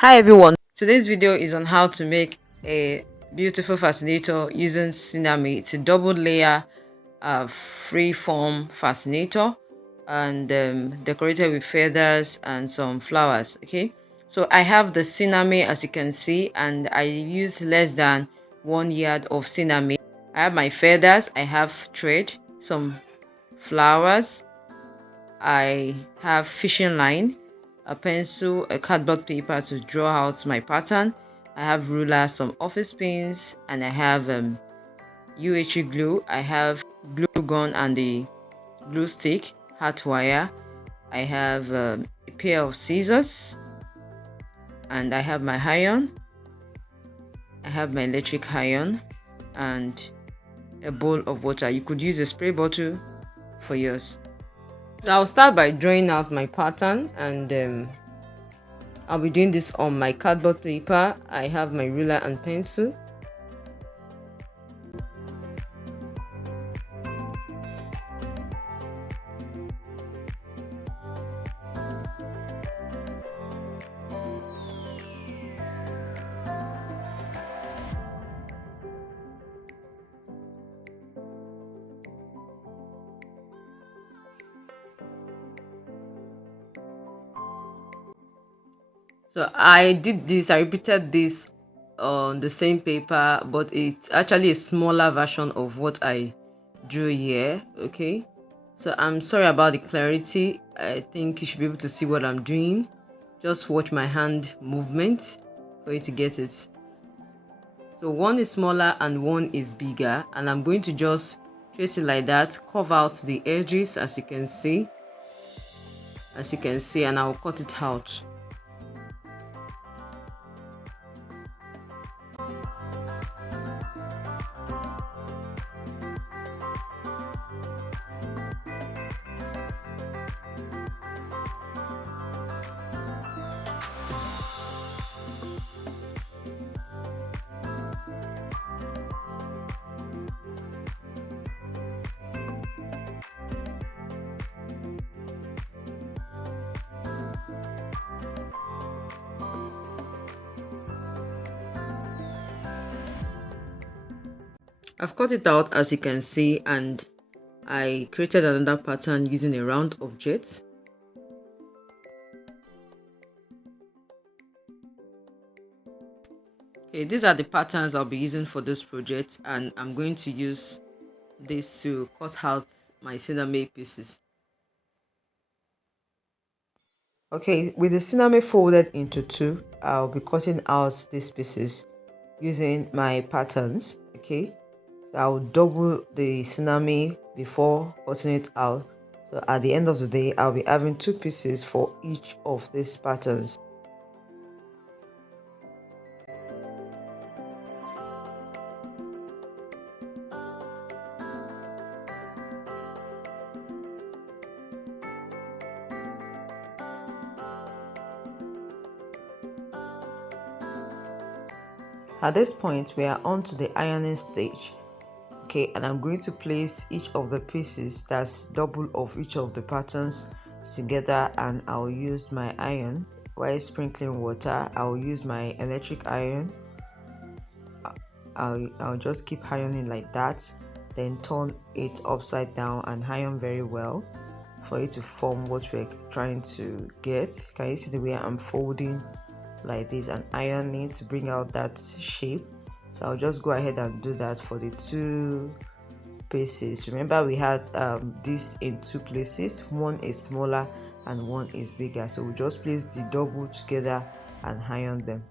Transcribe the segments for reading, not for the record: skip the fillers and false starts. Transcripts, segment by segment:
Hi everyone, today's video is on how to make a beautiful fascinator using Sinamay. It's a double layer free form fascinator and decorated with feathers and some flowers. Okay, so I have the Sinamay as you can see, and I used less than 1 yard of Sinamay. I have my feathers, I have thread, some flowers, I have fishing line, a pencil, a cardboard paper to draw out my pattern. I have ruler, some office pins, and I have UHE glue. I have glue gun and the glue stick, hot wire. I have a pair of scissors, and I have my iron. I have my electric iron and a bowl of water. You could use a spray bottle for yours. So I'll start by drawing out my pattern, and I'll be doing this on my cardboard paper. I have my ruler and pencil. So I did this, I repeated this on the same paper, but it's actually a smaller version of what I drew here. Okay, so I'm sorry about the clarity. I think you should be able to see what I'm doing. Just watch my hand movement for you to get it. So one is smaller and one is bigger, and I'm going to just trace it like that, curve out the edges as you can see, and I'll cut it out. I've cut it out as you can see, and I created another pattern using a round object. Okay, these are the patterns I'll be using for this project, and I'm going to use this to cut out my Sinamay pieces. Okay, with the Sinamay folded into two, I'll be cutting out these pieces using my patterns. Okay, so I'll double the Sinamay before cutting it out. So at the end of the day, I'll be having two pieces for each of these patterns. At this point, we are on to the ironing stage. Okay, and I'm going to place each of the pieces, that's double of each of the patterns, together, and I'll use my iron. While sprinkling water, I'll use my electric iron. I'll just keep ironing like that, then turn it upside down and iron very well for it to form what we're trying to get. Can you see the way I'm folding like this and ironing to bring out that shape? So I'll just go ahead and do that for the two pieces. Remember, we had this in two places, one is smaller and one is bigger, so we'll just place the double together and iron them.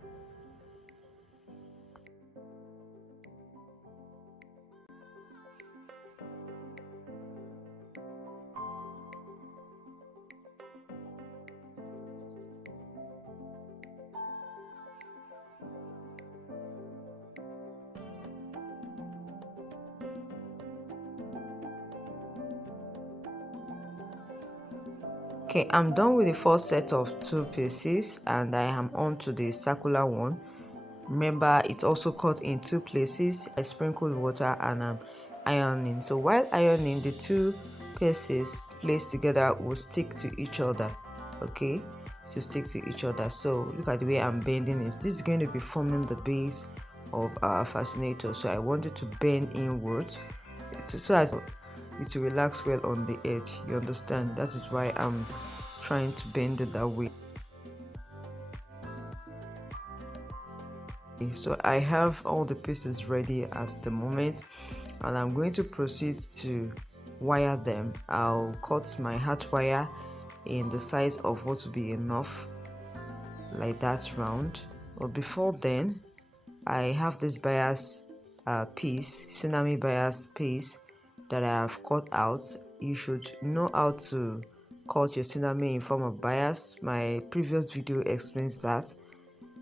Okay, I'm done with the first set of two pieces, and I am on to the circular one. Remember, it's also cut in two places. I sprinkled water and I'm ironing. So while ironing, the two pieces placed together will stick to each other. Okay, to stick to each other. So look at the way I'm bending it. This is going to be forming the base of our fascinator, so I want it to bend inwards so as it to relax well on the edge. You understand? That is why I'm trying to bend it that way. So I have all the pieces ready at the moment, and I'm going to proceed to wire them. I'll cut my heart wire in the size of what will be enough, like that round. But before then, I have this bias piece, Sinamay bias piece, that I have cut out. You should know how to cut your Sinamay in form of bias. My previous video explains that,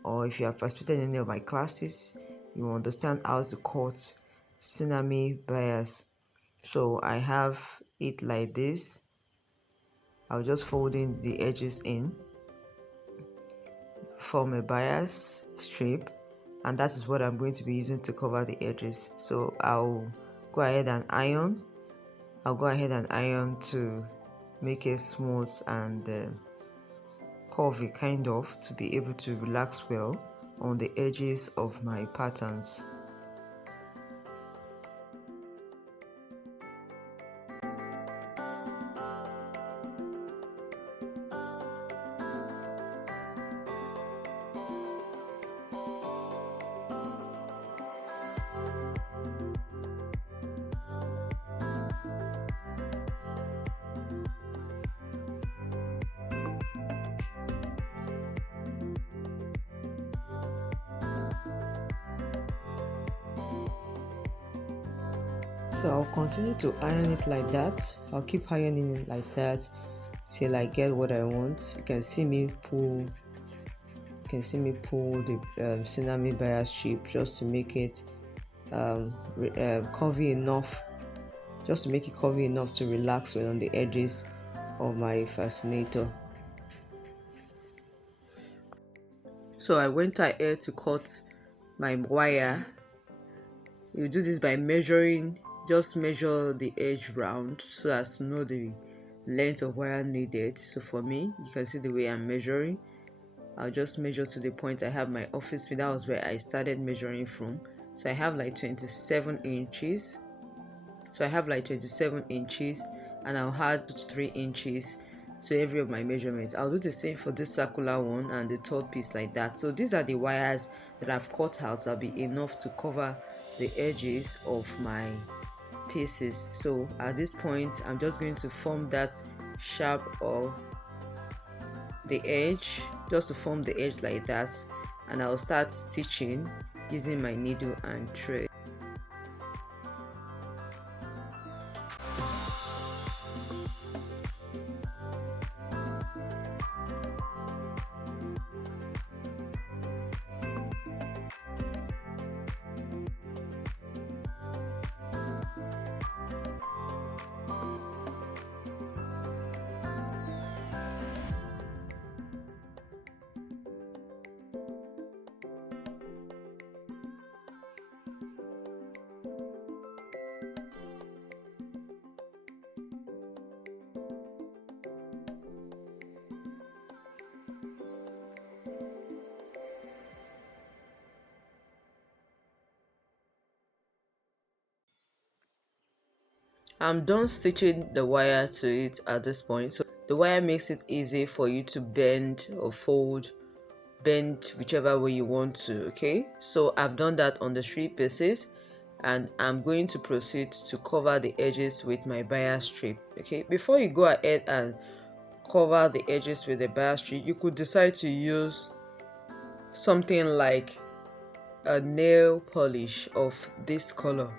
or if you have participated in any of my classes, you will understand how to cut Sinamay bias. So I have it like this. I'll just fold in the edges in, form a bias strip, and that is what I'm going to be using to cover the edges. So I'll go ahead and iron. I'll go ahead and iron to make it smooth and curvy, kind of, to be able to relax well on the edges of my patterns. So I'll continue to iron it like that. I'll keep ironing it like that till I get what I want. You can see me pull the Sinamay bias strip just to make it curvy enough, to relax well on the edges of my fascinator. So I went ahead to cut my wire. You do this by measuring. Just measure the edge round so as to know the length of wire needed. So for me, you can see the way I'm measuring. I'll just measure to the point I have my office feet. That was where I started measuring from. So I have like 27 inches. And I'll add 3 inches to every of my measurements. I'll do the same for this circular one and the third piece like that. So these are the wires that I've cut out. That'll be enough to cover the edges of my pieces. So at this point, I'm just going to form that sharp or the edge, just to form the edge like that, and I'll start stitching using my needle and thread. I'm done stitching the wire to it at this point. So the wire makes it easy for you to bend or bend whichever way you want to. Okay, so I've done that on the 3 pieces, and I'm going to proceed to cover the edges with my bias strip. Okay, before you go ahead and cover the edges with the bias strip, you could decide to use something like a nail polish of this color.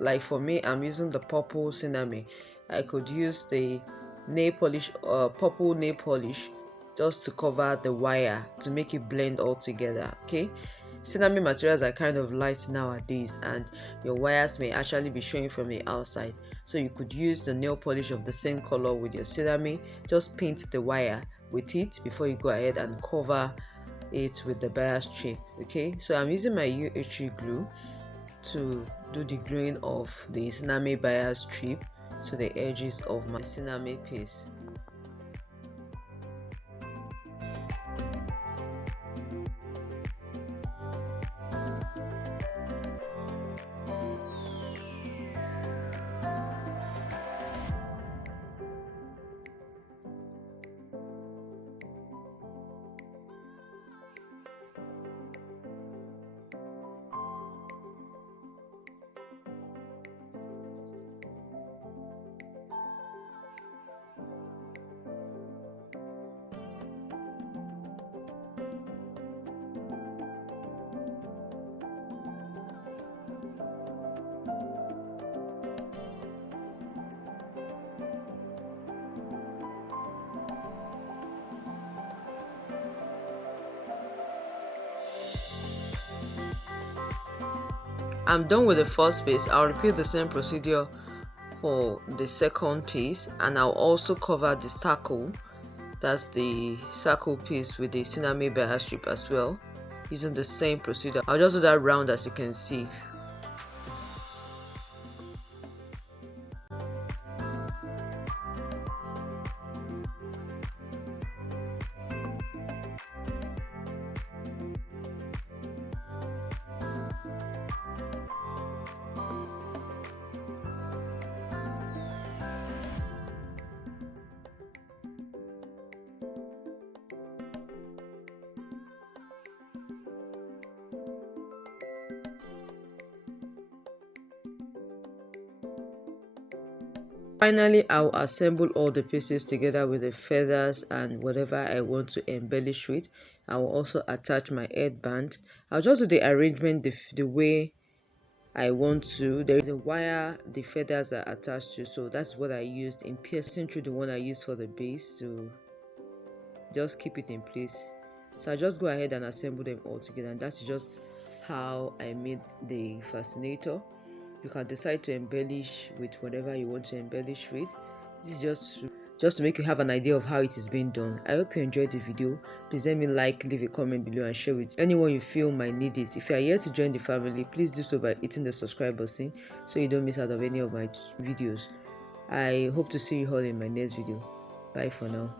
Like for me, I'm using the purple Sinamay. I could use the nail polish, purple nail polish, just to cover the wire to make it blend all together. Okay, Sinamay materials are kind of light nowadays, and your wires may actually be showing from the outside. So you could use the nail polish of the same color with your Sinamay. Just paint the wire with it before you go ahead and cover it with the bias strip. Okay, so I'm using my UHE glue to do the gluing of the Sinamay bias strip to the edges of my Sinamay piece. I'm done with the first piece. I'll repeat the same procedure for the second piece, and I'll also cover the circle, that's the circle piece, with the Sinamay bias strip as well, using the same procedure. I'll just do that round as you can see. Finally, I'll assemble all the pieces together with the feathers and whatever I want to embellish with. I will also attach my headband. I'll just do the arrangement the way I want to. There is a wire the feathers are attached to, so that's what I used in piercing through the one I used for the base to just keep it in place. So I just go ahead and assemble them all together, and that's just how I made the fascinator. You can decide to embellish with whatever you want to embellish with. This is just to make you have an idea of how it is being done. I hope you enjoyed the video. Please let me like, leave a comment below, and share with anyone you feel might need it. If you are here to join the family, please do so by hitting the subscribe button so you don't miss out of any of my videos. I hope to see you all in my next video. Bye for now.